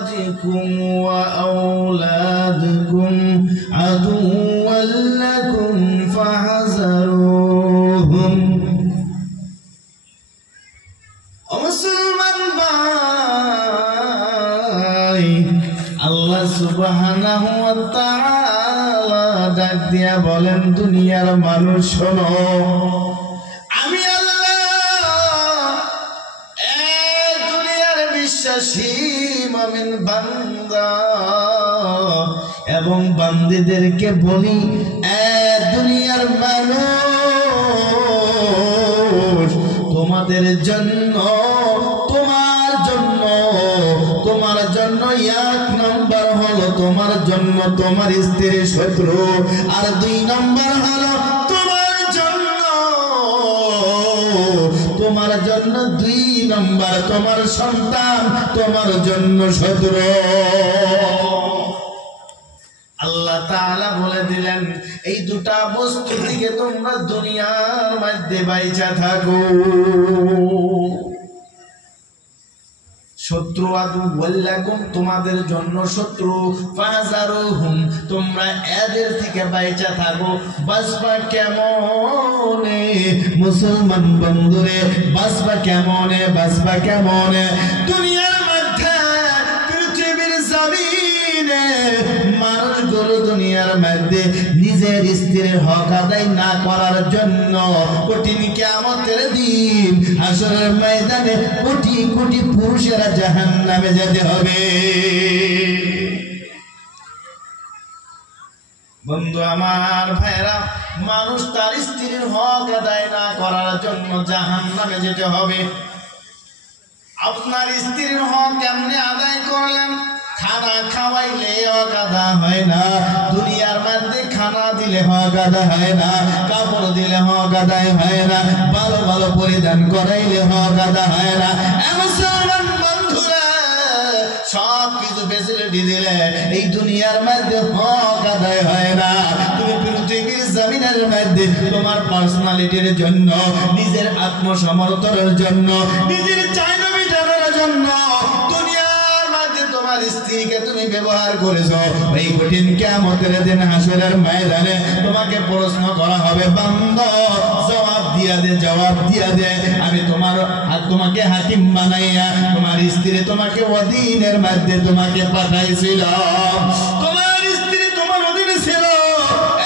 أزواجكم وأولادكم عدوا لكم فاحذروهم মুসলমান ভাই আল্লাহ সুবহানাহু ওয়া তাআলা ডাক দিয়া বলেন দুনিয়ার মানুষ শোনো আমি আল্লাহ এই দুনিয়ার বিশ্বাসী মুমিন বান্দা এবং বান্দীদেরকে বলি এই দুনিয়ার মানুষ তোমাদের জন্য তোমার জন্য এক নম্বর হলো তোমার জন্য তোমার স্ত্রীর শত্রু আর দুই নম্বর হলো তোমার জন্য দুই নম্বর তোমার সন্তান তোমার জন্য শত্রু আল্লাহ তাআলা বলে দিলেন এই দুটা বস্তু থেকে তোমরা দুনিয়ার মধ্যে বাইচা থাকো শত্রু আদু ওয়াল্লাকুম তোমাদের জন্য শত্রু ফাজারুহুম তোমরা এদের থেকে বাইচা থাকো বাঁচবা কেমনে মুসলমান বন্ধুরে বাঁচবা কেমনে দুনিয়ার মধ্যে পৃথিবীর জমিনে মানুষগুলো দুনিয়ার মধ্যে নিজের স্ত্রীর হক আদায় না করার জন্য কঠিন কিয়ামতের দিন হাসরের ময়দানে কোটি কোটি পুরুষেরা জাহান্নামে যেতে হবে বন্ধু আমার ভাইরা মানুষ তার স্ত্রীর হক আদায় না করার জন্য জাহান্নামে যেতে হবে আপনার স্ত্রীর হক কেমনে আদায় করলেন খানা খাওয়াইলে হক আদা হয় না দুনিয়ার মধ্যে খানা দিলে হক আদা হয় না কাপড় দিলে হক আদায় হয় না ভালো ভালো পরিধান করাইলে হক আদা হয় না মুসলমান বন্ধুরা সব কিছু ফেসিলিটি দিলে এই দুনিয়ার মধ্যে হক আদায় হয় না তুমি পৃথিবীর জমিনের মধ্যে তোমার পার্সোনালিটির জন্য নিজের আত্মসমর্থনের জন্য নিজের চাহিদা মেটানোর জন্য তোমার স্ত্রীকে তুমি ব্যবহার করেছো এই কঠিন কিয়ামতের দিন হাসরের ময়দানে তোমাকে প্রশ্ন করা হবে বান্দা জবাব দিয়া দে আমি তোমাকে হাকিম বানাইয়া তোমার স্ত্রী তোমাকে অধীনের মধ্যে তোমাকে পাঠাইছিলাম তোমার স্ত্রী তোমার অধীনে ছিল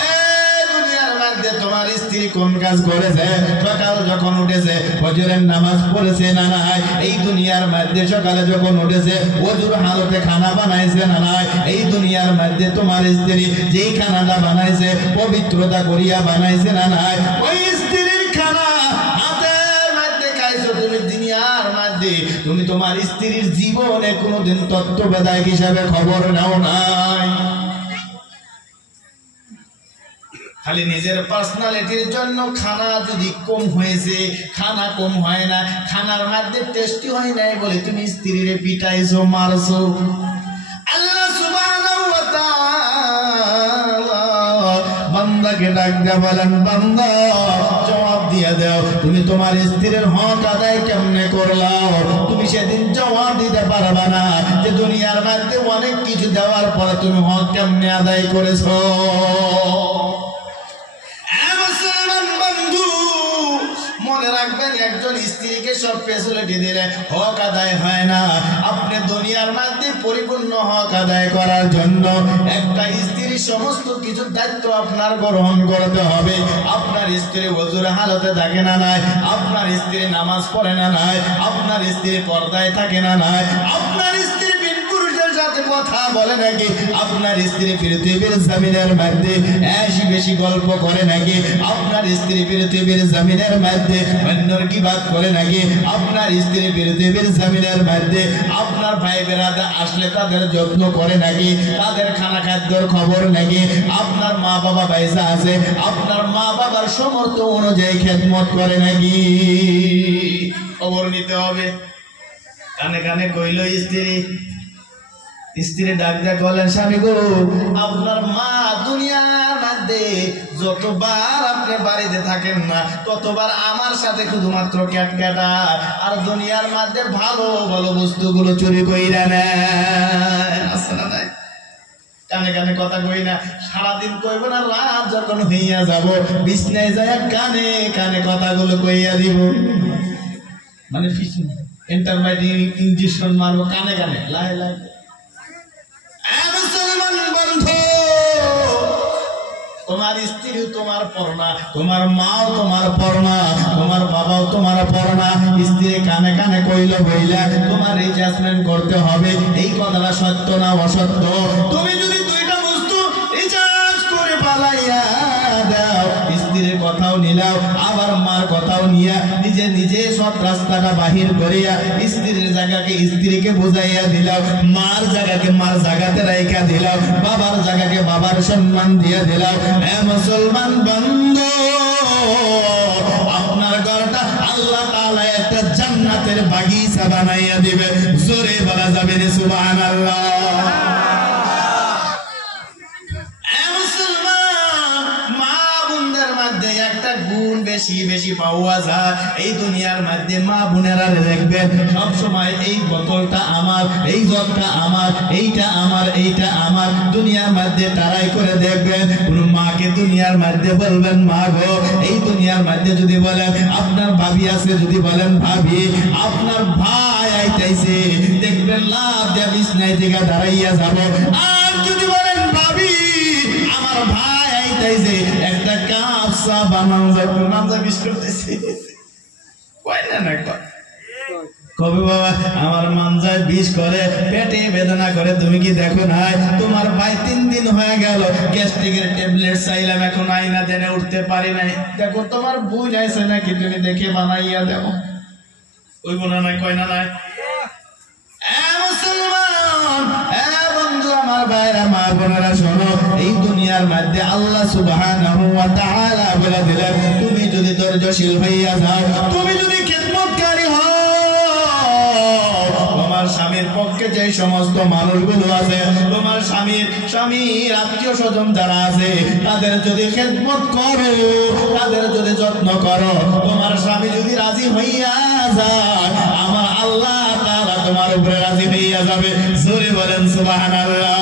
এই দুনিয়ার মধ্যে তোমার স্ত্রী কোন কাজ করেছে সকাল যখন উঠেছে ফজরের নামাজ পড়েছে না নাই এই দুনিয়ার মধ্যে সকালে যখন উঠেছে ওযুর হালতে খানা বানাইছে না নাই এই দুনিয়ার মধ্যে তোমার স্ত্রী যেই খানাটা বানাইছে পবিত্রতা করিয়া বানাইছে না নাই ওই স্ত্রীর খানা হাতের মধ্যে খাইছো তুমি দুনিয়ার মধ্যে তুমি তোমার স্ত্রীর জীবনে কোনোদিন তত্ত্ববেদায়ক হিসাবে খবর নাও নাই খালি নিজের পার্সোনালিটির জন্য খানা যদি কম হয়েছে খানা কম হয় না খানার মধ্যে টেস্টি হয় নাই বলে তুমি স্ত্রীরে পিটাইছো মারছো আল্লাহ সুবহানাহু ওয়া তাআলা বান্দাকে ডাক দিয়া বলেন বান্দা জবাব দিয়া দাও তুমি তোমার স্ত্রীর হক আদায় কেমনে করলাও তুমি সেদিন জবাব দিতে পারবা না যে দুনিয়ার মধ্যে অনেক কিছু দেওয়ার পরে তুমি হক কেমনে আদায় করেছো মনে রাখবেন একজন স্ত্রীকে সব ফ্যাসিলিটি দিলে হক আদায় হয় না আপনি দুনিয়ার মধ্যে পরিপূর্ণ হক আদায় করার জন্য একটা স্ত্রীর সমস্ত কিছু দায়িত্ব আপনার গ্রহণ করতে হবে আপনার স্ত্রী ওযুর হালতে থাকে না নাই আপনার স্ত্রী নামাজ পড়ে না নাই আপনার স্ত্রী পর্দায় থাকে না নাই আপনার স্ত্রী কথা বলে নাকি আপনার স্ত্রী পৃথিবীর জমিনের মধ্যে বেশি বেশি গল্প করে নাকি আপনার স্ত্রী পৃথিবীর জমিনের মধ্যে অন্যর গীবাত করে নাকি আপনার স্ত্রী পৃথিবীর জমিনের মধ্যে আপনার ভাই বেরাদা আসলে তাদের যত্ন করে নাকি তাদের খানা খাদ্যর খবর নাকি আপনার মা বাবা পয়সা আছে আপনার মা বাবার সামর্থ্য অনুযায়ী খেদমত করে নাকি খবর নিতে হবে কানে কানে কইল স্ত্রী ডাক দিয়া বলেন স্বামী গো আপনার মা দুনিয়ার মধ্যে যতবার আপনি বাড়িতে থাকেন না ততবার আমার সাথে শুধুমাত্র ক্যাটক্যাটা আর দুনিয়ার মধ্যে ভালো ভালো বস্তুগুলো চুরি কইরা নেয় কানে কথা কই না, সারাদিন কইব না, রাত যখন হইয়া যাব বিছনায় যায় কানে কানে কথাগুলো কইয়া দিব। মানে ইন্টারমাইডিং ইঞ্জেকশন মারবো কানে কানে লাই লাই। মুসলমান বন্ধু, তোমার স্ত্রীও তোমার পরনা, তোমার মাও তোমার পরনা, তোমার বাবাও তোমার পরনা। স্ত্রী কানে কানে কইল বইলা তোমার রিজাজমেন্ট করতে হবে, এই কথাটা সত্য না অসত্য? তুমি যদি দুইটা বস্তু রিজাজ করে পালাইয়া দাও, স্ত্রীর কথাও নিলাও আবার মার কথাও নিয়া নিজে নিজে সব রাস্তাটা বাহির করিয়া স্ত্রীর জায়গাকে স্ত্রীকে বুঝাইয়া দিলাও, মার জায়গাকে মার জায়গাতে রাইখা দিলাও, বাবার জায়গাকে বাবার সম্মান দিয়ে দিলাও। হে মুসলমান বন্ধু, আপনার ঘরটা আল্লাহ তাআলা একটা জান্নাতের বাগিচা বানাইয়া দিবে। জোরে বলা যাবে না সুবহানাল্লাহ? গুণ বেশি বেশি পাওয়া যায় এই দুনিয়ার মধ্যে। মা বোনেরা দেখবেন সব সময় এই বোতলটা আমার, এই জগটা আমার, এইটা আমার, এইটা আমার। দুনিয়ার মধ্যে তারাই করে দেখবেন কোন মাকে দুনিয়ার মধ্যে বলবেন মা গো, এই দুনিয়ার মধ্যে যদি বলেন আপনার ভাবি আছে, যদি বলেন ভাবি, আপনার ভাই আইতাইছে, দেখবেন লাভ দিয়া বিছনায় থেকে দাঁড়াইয়া যাব। আর যদি বলেন ভাবি আমার ভাই আইতাইছে, একটা কাপ চা বানানো যাবে, নামজা বিশ করতেছে কয় না না কবে বাবা আমার মানজায় বিষ করে, পেটে বেদনা করে, তুমি কি দেখো নাই তোমার ভাই 3 দিন হয়ে গেল গ্যাস্ট্রিকের ট্যাবলেট চাইলাম, এখন আইনা দেনে উঠতে পারি নাই, দেখো তোমার বুঝ আছে নাকি, তুমি দেখে বানাইয়া দেও। ওই বোনা নাই কয় না নাই? আমার ভাইরা মা বোনেরা শোনো, এই দুনিয়ার মধ্যে আল্লাহ সুবহানাহু ওয়া তাআলা বলে দিলেন তুমি যদি ধৈর্যশীল হইয়া যাও, তুমি যদি খিদমতকারী হও, তোমার স্বামীর পক্ষে যে সমস্ত মানুষগুলো আছে, তোমার স্বামীর আত্মীয় স্বজন যারা আছে, তাদের যদি খিদমত করো, তাদের যদি যত্ন করো, তোমার স্বামী যদি রাজি হইয়া যায়, আমার আল্লাহ তাআলা তোমার উপরে রাজি হইয়া যাবে। জোরে বলেন সুবহানাল্লাহ।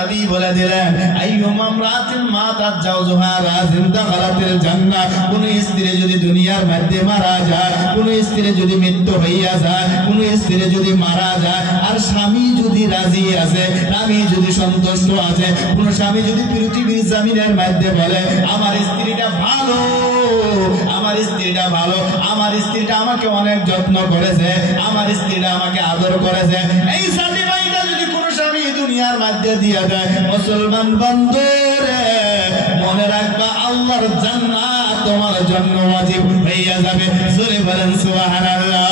নবী বলে দিলেন আইয়ুমা ইমরাতিন মাতাত জাওজুহা রাজিন দাখালাতিল জান্নাহ, কোন স্ত্রী যদি দুনিয়ার মধ্যে মারা যায়, কোন স্ত্রী যদি মৃত্যু হইয়া যায়, কোন স্ত্রী যদি মারা যায়, আর স্বামী যদি রাজি আছে, স্বামী যদি সন্তুষ্ট আছে, কোন স্বামী যদি পৃথিবীর জমিনের মধ্যে বলে আমার স্ত্রীটা ভালো, আমার স্ত্রীটা ভালো, আমার স্ত্রীটা আমাকে অনেক যত্ন করেছে, আমার স্ত্রীটা আমাকে আদর করেছে, এই সার্টিফাইডটা যদি কোন স্বামী দুনিয়ার মধ্যে দিয়ে দেয়, মুসলমান বন্ধু রে মনে রাখবা আল্লাহর জান্নাত তোমার জন্য ওয়াজিব হইয়া যাবে। জোরে বলেন সুবহানাল্লাহ।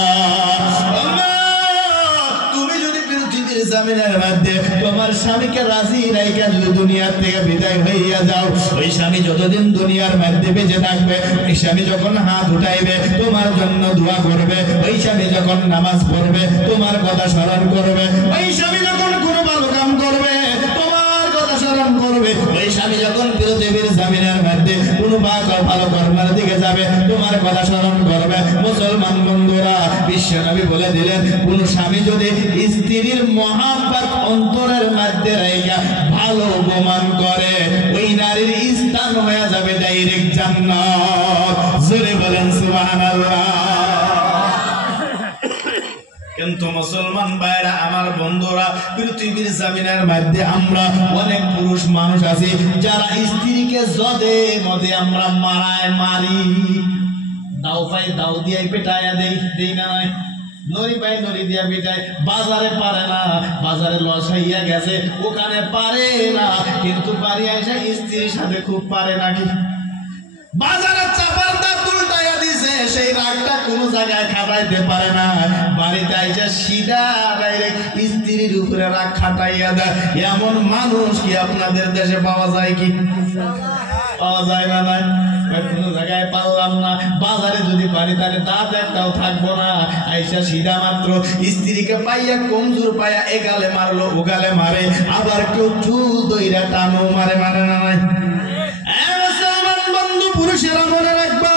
জামিনের মধ্যে তোমার স্বামীকে রাজি রাইখা যদি দুনিয়ার থেকে বিদায় হইয়া যাও, ওই স্বামী যতদিন দুনিয়ার মধ্যে বেঁচে থাকবে, ওই স্বামী যখন হাত উঠাইবে তোমার জন্য দোয়া করবে, ওই স্বামী যখন নামাজ পড়বে তোমার কথা স্মরণ করবে, ওই স্বামী যখন কোনো ভালো কাম করবে তোমার কথা স্মরণ করবে, ওই স্বামী যখন পৃথিবীর জামিনের মধ্যে কোনো ভালো কর্মের দিকে যাবে তোমার কথা স্মরণ করবে। মুসলমান বন্ধুরা, বিশ্ব নবী বলে দিলেন কোন স্বামী যদি স্ত্রীর মহাব্বত অন্তরের মধ্যে রাইখা ভালো প্রমাণ করে, ওই নারীর স্থান হয়ে যাবে ডাইরেক্ট জান্নাত। জোরে বলেন সুবহানাল্লাহ। কিন্তু মুসলমান ভাইরা আমার বন্ধুরা, পৃথিবীর জমিনের মধ্যে আমরা অনেক পুরুষ মানুষ আছি যারা স্ত্রীকে জদে মদে আমরা মারি, দাও পাই দাও দিয়ে পেটায়া দেই না নাই, নরি পাই নরি দিয়া পিটাই, বাজারে পারে না, বাজারে লস হইয়া গেছে, ওখানে পারে না, কিন্তু বাড়ি আইসা স্ত্রীর সাথে খুব পারে নাকি, বাজারে চাপার দাঁত উল্টাইয়া দিছে, সেই রাগটা কোন জায়গায় খাটাইতে পারে না, বাড়িতে আইসা সিধা ডাইরেক্ট স্ত্রীর উপরে রাগ খাটাইয়া দেয়। এমন মানুষ কি আপনাদের দেশে পাওয়া যায় কি? পাওয়া যায় না? নাই, কোন জায়গায় পারলাম না। বাজারে যদি পারি তাহলে দাঁত একটাও থাকবো না, আইসা সিধা মাত্র স্ত্রীকে পাইয়া কমজোর পাইয়া এগালে মারলো ওগালে মারে, আবার কেউ চুল দইরা টানো মারে, মারে না নাই? পুরুষেরা মনে রাখবা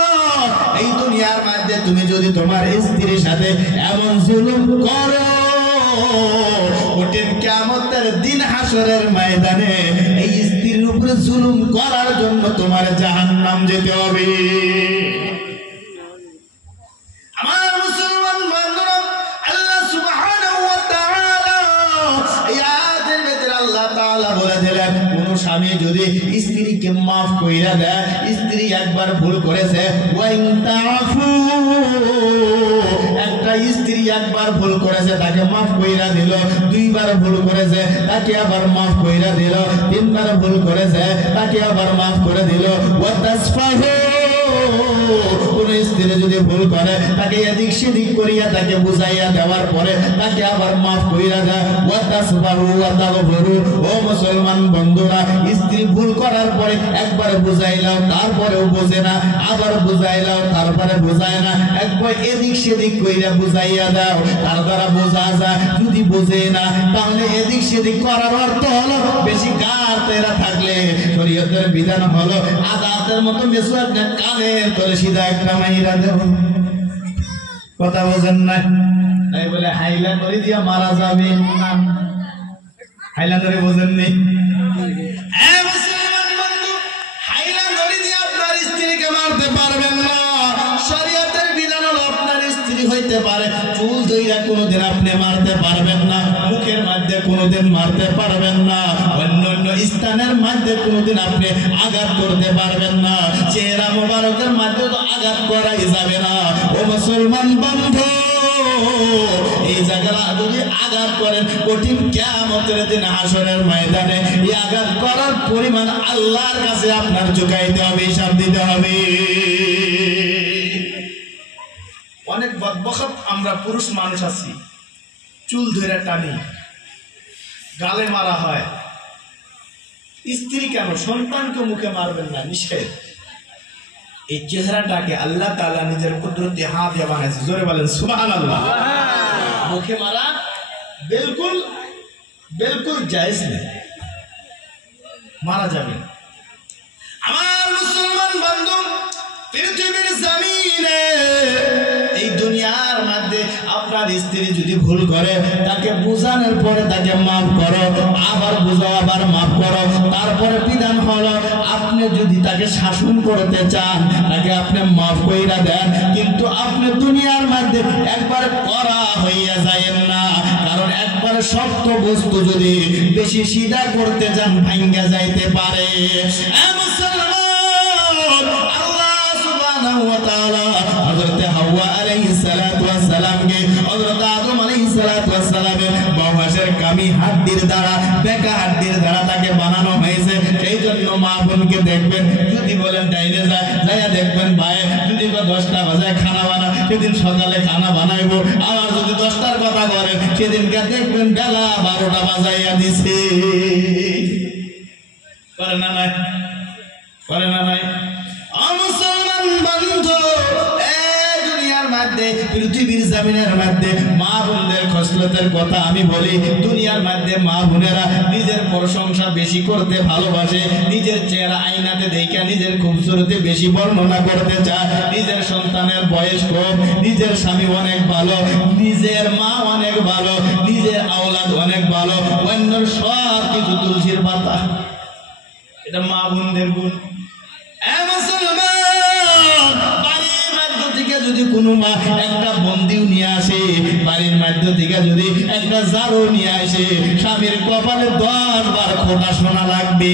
এই দুনিয়া দুনিয়ার মধ্যে তুমি যদি তোমার স্ত্রীর সাথে এমন জুলুম করো, কঠিন কিয়ামতের দিন হাসরের ময়দানে এই স্ত্রীর উপরে জুলুম করার জন্য তোমার জাহান্নাম যেতে হবে। আমার মুসলমান বন্ধুরা, আল্লাহ সুবহানাহু ওয়া তাআলা এই আয়াতের ভিতরে আল্লাহ তাআলা বলে দিলেন, কোন স্বামী যদি স্ত্রীকে মাফ কইরা দেয়, স্ত্রী একবার ভুল করেছে, ওয়াইন তাফু, একটা স্ত্রী একবার ভুল করেছে তাকে মাফ কইরা দিল, দুইবার ভুল করেছে তাকে আবার মাফ কইরা দিল, তিনবার ভুল করেছে তাকে আবার মাফ করে দিল, ওয়া তাসফাহু, কোন স্ত্রী যদি ভুল করে তাকে এদিক সেদিক করিয়া তাকে বুঝাইয়া দেওয়ার পরে তাকে আবার মাফ কইরা দেয়, ওয়া তাসবাহু ওয়া তাগফিরু। ও মুসলমান বন্ধুরা, স্ত্রী ভুল করার পরে একবার বুঝাইলাও তারপরেও বোঝে না, আবার বুঝাইলাও তারপরে বোঝায় না, একবার এদিক সেদিক কইরা বুঝাইয়া দাও, তার দ্বারা বোঝা যায়। যদি বোঝে না তাহলে এদিক সেদিক করার অর্থ হলো বেশি গার তেরা থাকলে শরীয়তের বিধান হলো আদাতের মতো মেসওয়াক না, কানের তলে সিধা একটা মাইরা দেব। কথা বোঝেন না? তাই বলে হাইলা নড়ি দিয়া মারা যাবে না, হাইলা নড়ি বোঝেন নেই? মুসলমান বন্ধু, হাইলা নড়ি দিয়ে আপনার স্ত্রীকে মারতে পারবেন না। শরীয়তের বিধান হলো আপনার স্ত্রী হইতে পারে, চুল ধইরা কোনোদিন আপনি মারতে পারবেন না, মুখের মধ্যে কোনোদিন মারতে পারবেন না, অন্য অন্য স্থানের মধ্যে কোনোদিন আপনি আঘাত করতে পারবেন না, চেহারা মোবারকের মধ্যে তো আঘাত করাই যাবে না। ও মুসলমান বন্ধু, এই জায়গাটা যদি আঘাত করেন কঠিন কিয়ামতের দিন হাসরের ময়দানে এই আঘাত করার পরিমাণ আল্লাহর কাছে আপনার চুকাইতে হবে, হিসাব দিতে হবে। অনেক বদবখত আমরা পুরুষ মানুষ আছি, চুল ধরে টানি, গালে মারা হয়। স্ত্রী কেন, সন্তানকে মুখে মারবেন না, নিষেধ। এই চেহারাটাকে আল্লাহ তাআলা নিজের কুদরতি হাত দিয়ে বানাইছে, জোরে বলেন সুবহানাল্লাহ। মুখে মারা বিলকুল বিলকুল জায়েজ নেই, মারা যাবে। আমার মুসলমান বন্ধু, পৃথিবীর জমিনে এই দুনিয়ার মধ্যে আপনার স্ত্রী যদি ভুল করে তাকে বুঝানোর পরে তাকে মাফ করো, আবার বুঝাও, আবার মাফ করো। তারপরে বিধান হলো আপনি যদি তাকে শাসন করতে চান তাকে আপনি মাফ কইরা দেন, কিন্তু আপনি দুনিয়ার মধ্যে একবার করা হইয়া যায়েন না, কারণ একবার শক্ত বস্তু যদি বেশি সিধা করতে চান ভাঙ্গা যাইতে পারে। হযরত হাওয়া আলাইহিস সালাতু ওয়াস সালামকে হযরত আদম আলাইহিস সালাতু ওয়াস সালামের বাহাসের কামি হাড্ডির দ্বারা, বেকা হাড্ডির দ্বারা তাকে বানানো হয়েছে। এই জন্য মা বোনকে দেখবেন, যদি বলেন ডাইরে যায় যাইয়া দেখবেন ভাই, যদি 10টা বাজায় খানা বানা, সেদিন সকালে খানা বানাইবো, আবার যদি 10টার কথা করেন সেদিনকে দেখবেন বেলা 12টা বাজাইয়া দিছে। করে না নাই? করে না নাই? মুসলমান বন্ধু, এই দুনিয়ার মধ্যে পৃথিবীর জমিনের মধ্যে মা বোনদের খসলতের কথা আমি বলি। দুনিয়ার মধ্যে মা বোনেরা নিজের প্রশংসা বেশি করতে ভালোবাসে, নিজের চেহারা আয়নাতে দেখে নিজের খুবসুরতি বেশি বর্ণনা করতে চায়। নিজের সন্তানের বয়স কম, নিজের স্বামী অনেক ভালো, নিজের মা অনেক ভালো, নিজের আওলাদ অনেক ভালো, অন্য সব কিছু তুলসীর পাতা। এটা মা বোনদের গুণ। যদি কোনো মা একটা বন্দিও নিয়ে আসে, বাড়ির মধ্য থেকে যদি একটা জারও নিয়ে আসে, স্বামীর কপালে 10 বার খোঁটা শোনা লাগবে।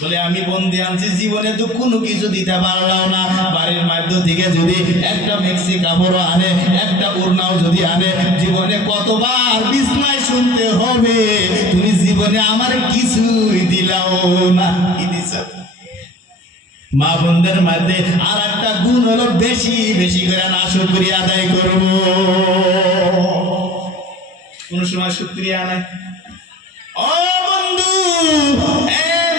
বলে আমি বন্দি আনছি, জীবনে তো কোনো কিছু দিতে পারলাম না। বাড়ির মধ্য থেকে যদি একটা মেক্সি কাপড় আনে, একটা ওড়নাও যদি আনে, জীবনে কতবার বিছনায় শুনতে হবে তুমি জীবনে আমার কিছুই দিলাও না। কি দিছ? মা বোনদের মধ্যে আর একটা গুণ হলো বেশি বেশি করে না শুকরিয়া আদায় করব। কোন সময় শুকরিয়া নাই। ও বন্ধু,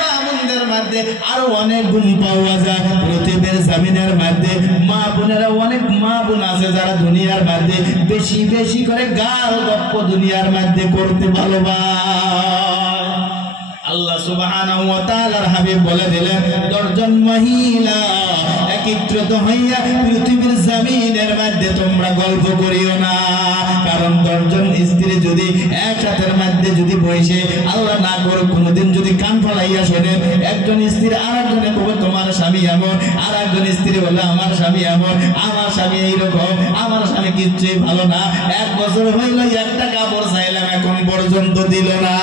মা বোনদের মধ্যে আরো অনেক গুণ পাওয়া যায়। পৃথিবীর জমিনের মধ্যে মা বোনেরা অনেক মা বোন আছে যারা দুনিয়ার মধ্যে বেশি বেশি করে গাল গপ্প দুনিয়ার মধ্যে করতে ভালোবাসে। আল্লাহ সুবহানাহু ওয়া তাআলার হাবিব বলে দিলেন 10 জন মহিলা একত্রিত হইয়া পৃথিবীর জমিনের মধ্যে তোমরা গল্প করিও না, কারণ 10 জন স্ত্রী যদি একসাথে মধ্যে যদি বসে আল্লাহ না করে কোনোদিন যদি কান ফলাইয়া শোনেন, একজন স্ত্রী আরেকজনে কবে তোমার স্বামী এমন, আরেকজন স্ত্রী বলে আমার স্বামী এমন, আমার স্বামী এইরকম, আমার স্বামী কিচ্ছুই ভালো না, 1 বছর হইল একটা কাপড় চাইলাম এখন পর্যন্ত দিল না।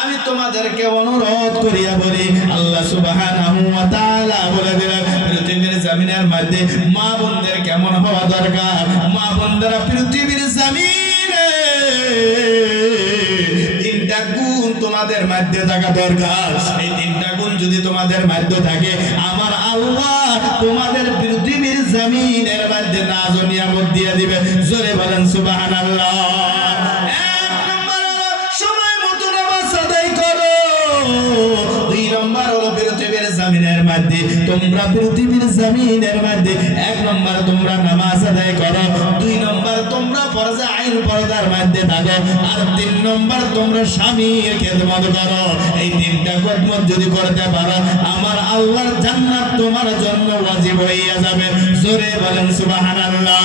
আমি তোমাদেরকে অনুরোধ করিয়া বলি, আল্লাহ সুবহানাহু ওয়া তাআলা বলে দিলেন পৃথিবীর জমিনের মধ্যে মা বোনদের কেমন হওয়া দরকার। মা বোনরা পৃথিবীর জমিনে 3টা গুণ তোমাদের মধ্যে থাকা দরকার। এই 3টা গুণ যদি তোমাদের মধ্যে থাকে, আমার আল্লাহ তোমাদের পৃথিবীর জমিনের মধ্যে নাজ ও নিয়ামত দিয়ে দিবে। জোরে বলেন সুবহানাল্লাহ। জমিনের মধ্যে তোমরা পৃথিবীর জমিনের মধ্যে 1 নম্বর তোমরা নামাজ আদায় করো, 2 নম্বর তোমরা ফরজ আইন পর্দার মধ্যে থাকো, আর 3 নম্বর তোমরা স্বামীর খেদমত করো। এই 3টা খেদমত যদি করতে পারো, আমার আল্লাহর জান্নাত তোমার জন্য ওয়াজিব হইয়া যাবে। জোরে বলেন সুবহানাল্লাহ।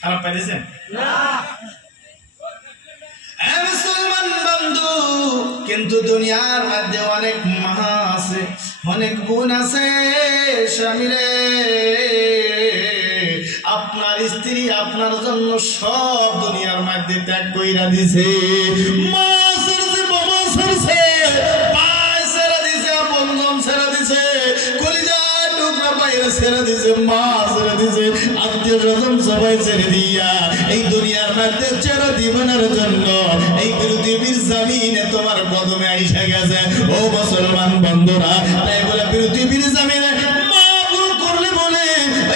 খারাপ পাইছেন না? মুসলমান বন্ধু, কিন্তু দুনিয়ার মধ্যে অনেক মা আছে, অনেক বোন আছে। স্বামীরে, আপনার স্ত্রী আপনার জন্য সব দুনিয়ার মধ্যে ত্যাগ কইরা দিছে। মা ছেড়েছে, বাবা ছেড়েছে, ভাই ছেড়ে দিছে, বন্ধন ছেড়ে দিছে, কলিজার টুকরা বাইরে ছেড়ে দিছে, মা ছেড়ে দিছে, আত্মীয় স্বজন সবাই ছেড়ে দিয়া এই দুনিয়ার মধ্যে চিরজীবনের জন্য এই পৃথিবীর জমিনে তোমার কদমে আইসা গেছে। ও মুসলমান বন্ধুরা, তাই বলে পৃথিবীর জমিনে মা ভুল করলে বলে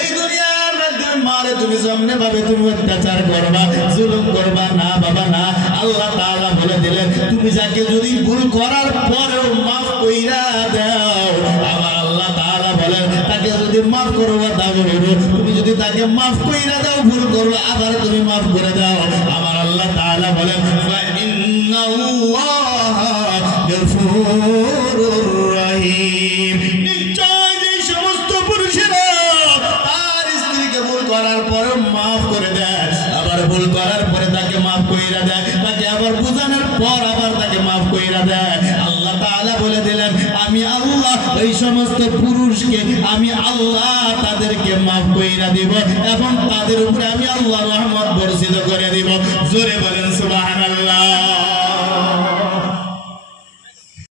এই দুনিয়ার মধ্যে মারে তুমি যেমনে ভাবে তুমি অত্যাচার করবা, জুলুম করবা না বাবা না। আল্লাহ তাআলা বলে দিলেন তুমি যাকে যদি ভুল করার পরেও মাফ কইরা দাও, আমার আল্লাহ তাআলা বলেন তাকে যদি মাফ করবা দাও, তুমি যদি তাকে মাফ কইরা দাও, ভুল করবে আবার তুমি মাফ করে দাও, আমার আল্লাহ তাআলা বলেন ফা ইন্নাল্লাহা গফুরুর রহিম। নিশ্চয় যে সমস্ত পুরুষেরা তার স্ত্রীকে ভুল করার পরে মাফ করে দেয়, আবার ভুল করার পরে তাকে মাফ কইরা দেয়, তাকে আবার বুঝানোর পর আবার তাকে মাফ কইরা দেয়, আল্লাহ তাআলা বলে দিলেন আমি আল্লাহ ওই সমস্ত পুরুষকে আমি আল্লাহ তাদেরকে মাফ কইরা দিব এবং তাদের উপরে আমি আল্লাহ রহমত বর্ষিত করে দিব। জোরে বলেন সুবহানাল্লাহ।